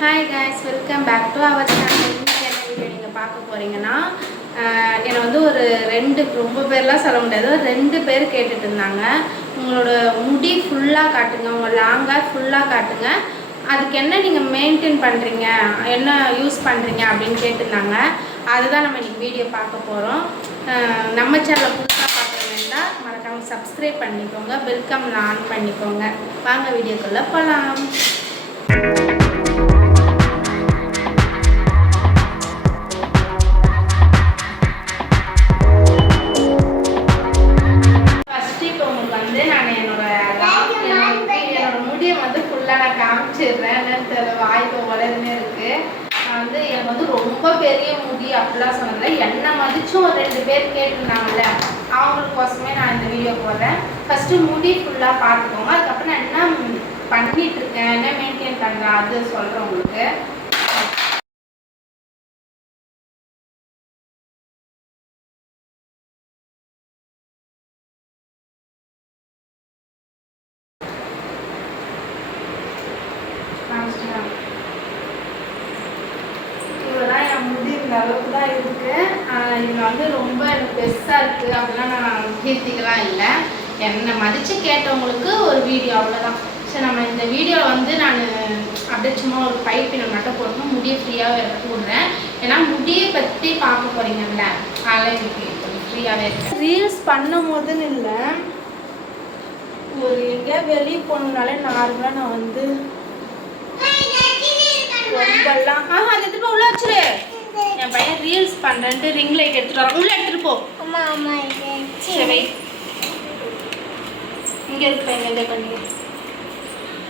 Hi guys welcome back to our channel இன்னைக்கு என்ன video நீங்கள் பார்க்க போகிறீங்கன்னா என்னை வந்து ஒரு ரெண்டு ரொம்ப பேர்லாம் சொல்ல முடியாது ரெண்டு பேர் கேட்டுட்டு இருந்தாங்க. உங்களோட முடி ஃபுல்லாக காட்டுங்க உங்கள் லாங்காக ஃபுல்லாக காட்டுங்க. அதுக்கு என்ன நீங்கள் மெயின்டைன் பண்ணுறீங்க என்ன யூஸ் பண்ணுறீங்க அப்படின்னு கேட்டிருந்தாங்க அதுதான் நம்ம இன்றைக்கி வீடியோ பார்க்க போகிறோம் நம்ம சேனலை புதுசாக பார்க்குறீங்கன்னா மறக்காமல் சப்ஸ்கிரைப் பண்ணிக்கோங்க வெல்கம் ஆன் பண்ணிக்கோங்க. வாங்க வீடியோக்குள்ளே போகலாம் பெரிய முடி அப்படிலாம் சொன்னதில்ல என்னை மதிச்சும் ஒரு ரெண்டு பேர் கேட்டிருந்தாங்கல்ல அவங்களுக்கோசமே நான் இந்த வீடியோ போடுறேன். ஃபர்ஸ்ட் முடி ஃபுல்லாக பார்த்துக்கோங்க. அதுக்கப்புறம் நான் என்ன பண்ணிட்டு இருக்கேன் என்ன மெயின்டைன் பண்ணுறேன் அது சொல்கிறேன் உங்களுக்கு. Thank you என் முடி இந்த அளவுக்கு தான் இருக்கு ஆஹ் இது வந்து ரொம்ப எனக்கு பெருசாக இருக்கு. அப்படிலாம் நான் கீர்த்திக்கலாம் இல்லை. என்னை மதித்து கேட்டவங்களுக்கு ஒரு வீடியோ அவ்வளோதான் சரி நம்ம இந்த வீடியோ வந்து நான் அப்படியே சும்மா ஒரு பைப்பினை மட்டும் போட்டு முடியை ஃப்ரீயாக விடுறேன் ஏன்னா முடியை பற்றி பார்க்க போறீங்கல்ல அதெல்லாம் எனக்கு ஃப்ரீயாகவே இருக்கு. ரீல்ஸ் பண்ணும் போதுன்னு இல்லை. ஒரு எங்கேயா வெளியே போகணுனாலே நார்மலாக நான் வந்து ரொம்பலாம் ஆஹா அது எடுத்துட்டு போ, உள்ள வச்சிரு. என் பையன் ரீல்ஸ் பண்றேன்ட்டு ரிங் லைட் எடுத்துட்டு வரான். உள்ள எடுத்துட்டு போ. அம்மா அம்மா இது சரி இங்க இருக்கு இதை பண்ணி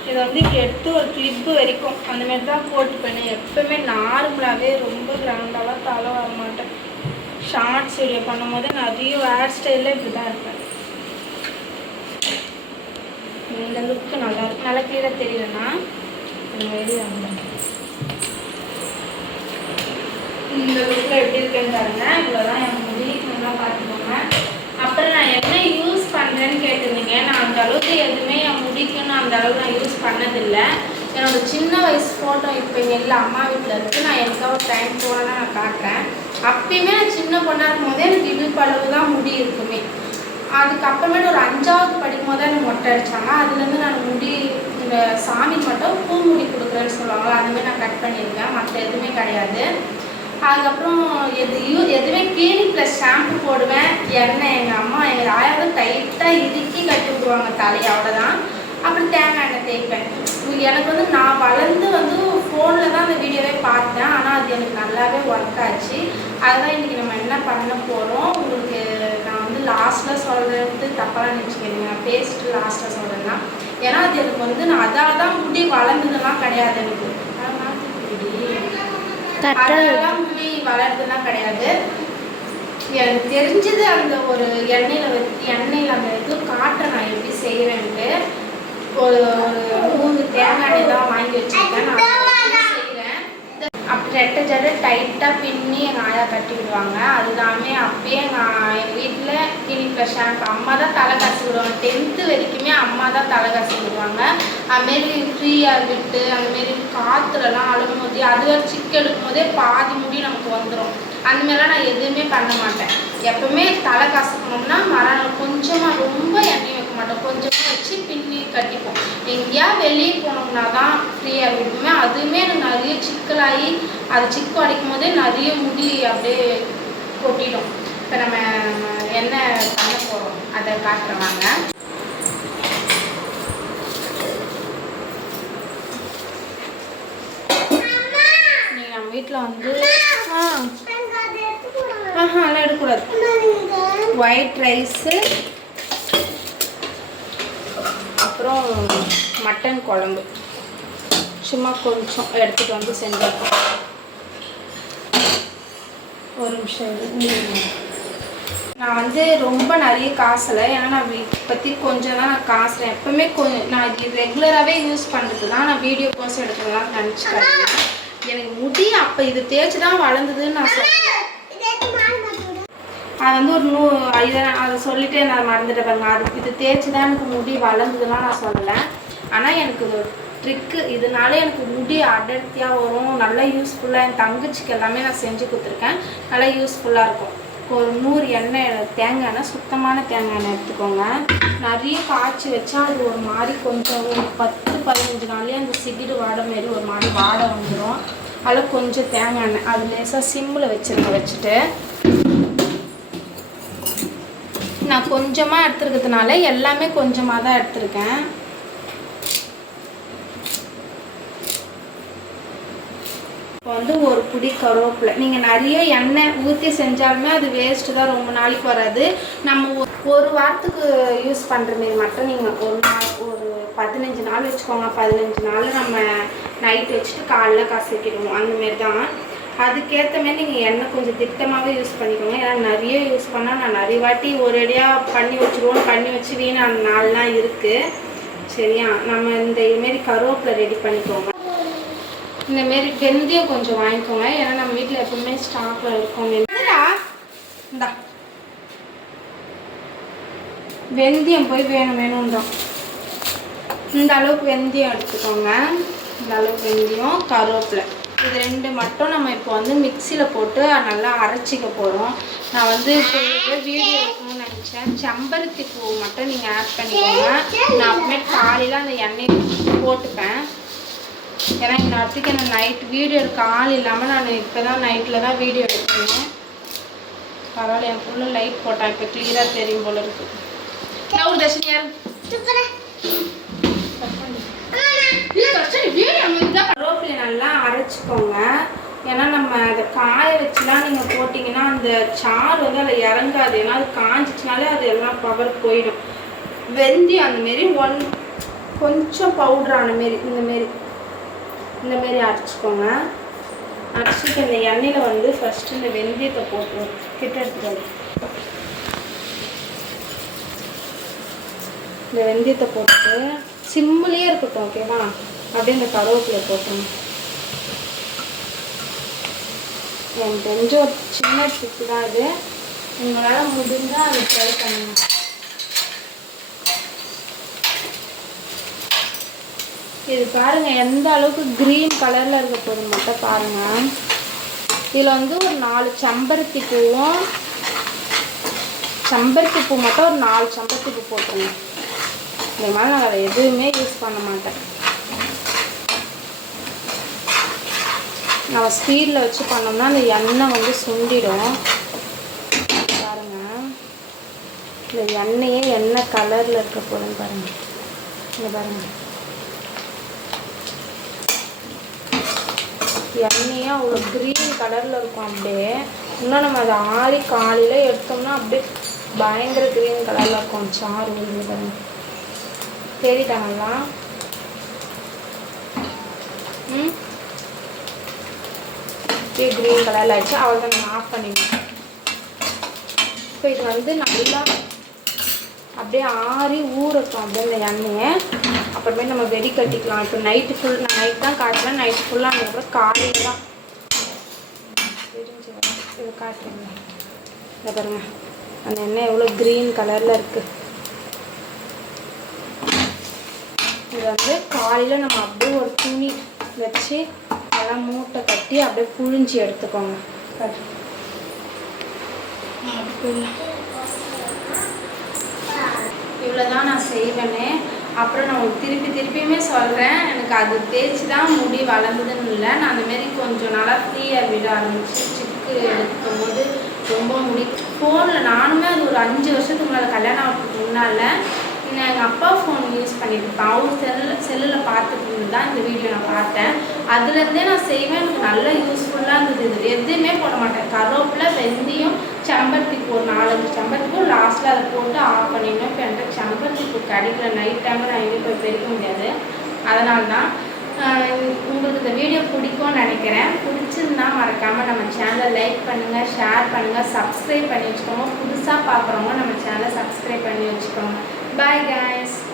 இதை வந்து இப்படி எடுத்து ஒரு கிளிப்பு வரைக்கும். அந்த மாதிரி தான் போட்டு பண்ணேன். எப்பவுமே நார்மலாகவே ரொம்ப கிராண்டாலாம் தலை வர மாட்டேன். ஷார்ட்ஸ் வீடியோ பண்ணும்போது நிறைய ஹேர் ஸ்டைலில் இப்படி தான் இருப்பேன். இந்த லுக்கு நல்லா இருக்கு. நல்லா கிளியராக தெரியலன்னா வெளியே வந்துடுறேன் இந்த லுக்கில் எப்படி இருக்குன்னு பாருங்க இவ்வளோதான் என் முடி நல்லா பார்த்துக்கோங்க. அப்புறம் நான் என்ன யூஸ் பண்ணுறேன்னு கேட்டிருந்தீங்க. நான் அந்த அளவுக்கு எதுவுமே என் முடிக்கு நான் அந்த அளவுக்கு நான் யூஸ் பண்ணதில்லை. என்னோட சின்ன வயசு ஃபோட்டோ இப்போ எங்கள் எல்லா அம்மா வீட்டில் இருக்குது நான் எனக்காக ஒரு டைம் போனால் நான் காட்டுறேன். அப்பயுமே நான் சின்ன பொண்ணாக இருக்கும் போதே எனக்கு இடுப்பு அளவு தான் முடி இருக்குமே. அதுக்கப்புறமேட்டு ஒரு அஞ்சாவது படிக்கும் போது எனக்கு மொட்டை அடித்தாங்க அதுலேருந்து நான் முடி இந்த சாமி மட்டும் பூ முடி கொடுக்குறேன்னு சொல்லுவாங்களா அதுமாதிரி நான் கட் பண்ணியிருக்கேன். மற்ற எதுவுமே கிடையாது. அதுக்கப்புறம் எது யூ எதுவுமே கிளினிக் ப்ளஸ் ஷாம்பு போடுவேன் எண்ணெய் எங்கள் அம்மா எங்கள் ஆயாவது டைட்டாக இறுக்கி கட்டி விடுவாங்க தலையை அவ்வளோதான் அப்புறம் தேங்காய் எண்ணெய் தேய்ப்பேன். எனக்கு வந்து நான் வளர்ந்து வந்து ஃபோனில் தான் அந்த வீடியோவே பார்த்தேன். ஆனால் அது எனக்கு நல்லாவே ஒர்க் ஆச்சு. அதுதான் இன்றைக்கி நம்ம என்ன பண்ண போகிறோம் உங்களுக்கு நான் வந்து லாஸ்ட்டில் சொல்கிறது தப்பாக நினச்சிக்கிறீங்க நான் பேசிட்டு லாஸ்ட்டில் சொல்கிறேன்னா ஏன்னா அது எனக்கு வந்து நான் அதால் தான் முடி வளர்ந்ததுலாம் கிடையாது எனக்கு. அதை மாற்றிக்கிடி புளி முடி வளர்றதுலாம் கிடையாது. எனக்கு தெரிஞ்சது அந்த ஒரு எண்ணெயில வச்சு எண்ணெயில அந்த இது காட்டுறேன் நான் எப்படி செய்கிறேன்ட்டு ஒரு ஒரு மூணு தேங்காய் தான் வாங்கி வச்சிருக்கேன். நான் அதை வச்சு செய்றேன் அப்படி ரெட்டை ஜடை டைட்டாக பின்னி எங்கள் ஆயா கட்டி விடுவாங்க. அதுதாமே அப்பயே எங்கள் எங்கள் வீட்டில் கிளினிக்கில் ஷாம்பு அம்மா தான் தலை காசு விடுவாங்க. டென்த்து வரைக்குமே அம்மா தான் தலை காசு விடுவாங்க. அதுமாரி ஃப்ரீயாக விட்டு அந்தமாரி காற்றுலலாம் அழுகும் போது அது ஒரு சிக்கு எடுக்கும் போதே பாதி முடி நமக்கு வந்துடும் அந்தமாரிலாம் நான் எதுவுமே பண்ண மாட்டேன். எப்பவுமே தலை கசக்கணும்னா மரம் கொஞ்சமாக ரொம்ப எண்ணெய் வைக்க மாட்டோம். கொஞ்சமாக வச்சு பின்னி கட்டிப்போம் எங்கேயா வெளியே போனோம்னா தான் ஃப்ரீயாக விடுமே அதுவுமே எனக்கு நிறைய சிக்கலாகி அது சிக்கு அடிக்கும் போதே நிறைய முடி அப்படியே கொட்டிடும். இப்போ நம்ம என்ன பண்ண போகிறோம் அதை காட்டுறேன் வாங்க. நீங்கள் நம்ம வீட்டில் வந்து ஆ. ஆஹா அதெல்லாம் எடுக்கக்கூடாது. ஒயிட் ரைஸு அப்புறம் மட்டன் குழம்பு. சும்மா கொஞ்சம் எடுத்துகிட்டு வந்து செஞ்சிருக்கோம். ஒரு நிமிஷம் நான் வந்து ரொம்ப நிறைய காசில் ஏன்னா நான் பற்றி கொஞ்சம் தான் நான் காசுறேன். எப்பவுமே கொஞ்சம் நான் இது ரெகுலராகவே யூஸ் பண்ணுறது தான். நான் வீடியோ போஸ்ட் எடுக்கலாம் நினச்சிட்டேன் எனக்கு முடி அப்போ இது தேய்ச்சி தான் வளர்ந்ததுன்னு நான் சொல்லுவேன் அது வந்து ஒரு நூ இதை அதை சொல்லிட்டு நான் மறந்துட்டேன் பாருங்க. அது இது தேய்ச்சி தான் எனக்கு முடி வளர்ந்ததுலாம் நான் சொல்லலை. ஆனால் எனக்கு இது ட்ரிக்கு இதனால எனக்கு முடி அடர்த்தியாக வரும். நல்லா யூஸ்ஃபுல்லாக என் தங்கச்சிக்கு எல்லாமே நான் செஞ்சு கொடுத்துருக்கேன். நல்லா யூஸ்ஃபுல்லாக இருக்கும். ஒரு நூறு எண்ணெய் தேங்காய் எண்ணெய் சுத்தமான தேங்காய் எண்ணெய் எடுத்துக்கோங்க. நிறைய காய்ச்சி வச்சா அது ஒரு மாதிரி கொஞ்சம் ஒரு பத்து பதினஞ்சு நாள்லேயே அந்த சிகிடு வாட மாரி ஒரு மாதிரி வாடை வந்துடும் அதில் கொஞ்சம் தேங்காய் எண்ணெய் அது லேசாக சிம்மில் வச்சுருங்க வச்சுட்டு. நான் கொஞ்சமாக எடுத்துருக்கிறதுனால எல்லாமே கொஞ்சமாக தான் எடுத்திருக்கேன். இப்போ வந்து ஒரு புடி கருவேப்பிலை. நீங்கள் நிறைய எண்ணெய் ஊற்றி செஞ்சாலுமே அது வேஸ்ட்டு தான் ரொம்ப நாளைக்கு வராது. நம்ம ஒ- ஒரு வாரத்துக்கு யூஸ் பண்ணுற மாரி மட்டும் நீங்கள் ஒரு நாள் ஒரு பதினஞ்சு நாள் வச்சுக்கோங்க. பதினஞ்சு நாள் நம்ம நைட் வச்சுட்டு காலைல கசக்கிடுவோம் அந்தமாரி தான் அதுக்கேற்ற மாதிரி நீங்கள் எண்ணெய் கொஞ்சம் திட்டமாகவே யூஸ் பண்ணிக்கோங்க. ஏன்னா நிறைய யூஸ் பண்ணால் நான் நிறைய வாட்டி ஒரேடியாக பண்ணி வச்சுருவோம் பண்ணி வச்சு வீணான நாள்லாம் இருக்குது சரியா? நம்ம இந்த இதுமாரி கருவேப்பிலை ரெடி பண்ணிக்கோங்க. இந்த மாரி வெந்தயம் கொஞ்சம் வாங்கிக்கோங்க. ஏன்னா நம்ம வீட்டில் எப்பவுமே ஸ்டாக்கில் இருக்கும். இந்தா. வெந்தயம் போய் வேணும் வேணும்ன்றோம் இந்த அளவுக்கு வெந்தயம் எடுத்துக்கோங்க. இந்த அளவுக்கு வெந்தயம் கருவேப்பிலை. இது ரெண்டு மட்டும் நம்ம இப்போ வந்து மிக்சியில் போட்டு நல்லா அரைச்சிக்க போகிறோம் நான் வந்து இப்போ வீடியோ எடுக்கணும்னு நினச்சேன். செம்பருத்தி பூ மட்டும் நீங்கள் ஆட் பண்ணிக்கோங்க. நான் அப்புறமே காலையில் அந்த எண்ணெய் போட்டுப்பேன். ஏன்னா இந்நேரத்துக்கு எனக்கு நைட் வீடியோ எடுக்க ஆள் இல்லாமல் நான் இப்போ தான் நைட்டில் தான் வீடியோ எடுக்கணும். பரவாயில்ல என் ஃபுல்லு லைட் போட்டான் இப்போ கிளியராக தெரியும் போல இருக்கு. நான் ஒரு தர்ஷினி யாரு கருவேப்பிலை வச்சுக்கோங்க. ஏன்னா நம்ம அதை காய வச்சுலாம் நீங்கள் போட்டிங்கன்னா அந்த சாறு வந்து அதில் இறங்காது. ஏன்னா அது காஞ்சிச்சுனாலே அது எல்லாம் பவர் போயிடும். வெந்தயம் அந்த மாரி ஒன் கொஞ்சம் பவுடர் ஆன மாரி இந்த மாரி இந்த மாரி அரைச்சிக்கோங்க. அரைச்சிட்டு இந்த எண்ணெயில் வந்து ஃபஸ்ட்டு இந்த வெந்தயத்தை போட்டு கிட்ட எடுத்துக்கோங்க. இந்த வெந்தயத்தை போட்டு சிம்மிலே இருக்கட்டும் ஓகேவா அப்படியே இந்த கருவேப்பிலை போட்டுருங்க. எனக்கு தெரிஞ்ச ஒரு சின்ன டிப்பு தான் அது. உங்களால் முடிஞ்சால் அதை ட்ரை பண்ணுங்க. இது பாருங்கள் எந்த அளவுக்கு க்ரீன் கலரில் இருக்க போது மட்டும் பாருங்கள் இதில் வந்து ஒரு நாலு செம்பருத்தி பூவும் செம்பருத்தி பூ மட்டும் ஒரு நாலு செம்பருத்தி பூ போட்டுருங்க. இந்த மாதிரி நான் அதை எதுவுமே யூஸ் பண்ண மாட்டேன். நம்ம ஸ்பீடில் வச்சு பண்ணோம்னா அந்த எண்ணெய் வந்து சுண்டிடும். பாருங்கள் இந்த எண்ணெயே எண்ணெய் கலரில் இருக்க போதுன்னு பாருங்கள் இந்த பாருங்கள் எண்ணெயே அவ்வளோ க்ரீன் கலரில் இருக்கும் அப்படியே. இன்னும் நம்ம அதை ஆறி காலையில் எடுத்தோம்னா அப்படியே பயங்கர க்ரீன் கலரில் இருக்கும். சாறு வந்து பாருங்க. தெரியுதாங்களா ம்? அப்படியே க்ரீன் கலரில் ஆச்சு அவள் தான் நம்ம ஆஃப் பண்ணிடணும் இப்போ இது வந்து நல்லா அப்படியே ஆறி ஊறட்டும் அப்படியே இந்த எண்ணெயை. அப்புறமே நம்ம வெடி கட்டிக்கலாம். இப்போ நைட்டு ஃபுல் நான் நைட் தான் காட்டுறேன். நைட்டு ஃபுல்லாக அதுக்கப்புறம் காலையில் தான். தெரிஞ்சு வரும். காட்டுறேங்க. இதை பாருங்க. அந்த எண்ணெய் எவ்வளோ க்ரீன் கலரில் இருக்குது இது வந்து காலையில் நம்ம அப்படியே ஒரு துணி வச்சு நல்லா மூட்டை கட்டி அப்படியே புழிஞ்சி எடுத்துக்கோங்க. இவ்வளோதான் நான் செய்வேனே. அப்புறம் நான் உங்களுக்கு திருப்பி திருப்பியுமே சொல்கிறேன் எனக்கு அது தேய்ச்சி தான் முடி வளர்ந்ததுன்னு இல்லை. நான் அந்த மாரி கொஞ்சம் நல்லா ஃப்ரீயாக விட ஆரம்பிச்சு சிக்கு எடுக்கும் போது ரொம்ப முடி ஃபோனில் நானுமே அது ஒரு அஞ்சு வருஷத்துக்கு முன்னால் கல்யாணம் ஆகிறதுக்கு முன்னால் நான் எங்கள் அப்பா ஃபோன் யூஸ் பண்ணிட்டு இருப்பேன் அவர் செல்லில் செல்லில் பார்த்துட்டு தான் இந்த வீடியோ நான் பார்த்தேன். அதுலேருந்தே நான் செய்வேன். எனக்கு நல்லா யூஸ்ஃபுல்லாக இருந்தது. இது எதுவுமே போட மாட்டேன். கருவேப்பிலை வெந்தயம் செம்பருத்தி பூ ஒரு நாலஞ்சு செம்பருத்தி பூ லாஸ்ட்டில் அதை போட்டு ஆஃப் பண்ணிடணும் இப்போ என்கிட்ட செம்பருத்தி பூ கிடைக்கல. நைட் டைமில் நான் எங்கேயும் போய் பெருக்க முடியாது. அதனால தான் உங்களுக்கு இந்த வீடியோ பிடிக்கும்னு நினைக்கிறேன். பிடிச்சிருந்தா மறக்காமல் நம்ம சேனலை லைக் பண்ணுங்கள் ஷேர் பண்ணுங்கள் சப்ஸ்கிரைப் பண்ணி வச்சுக்கோங்க. புதுசாக பார்க்குறவங்க நம்ம சேனலை சப்ஸ்கிரைப் பண்ணி வச்சுக்கோங்க. பாய் guys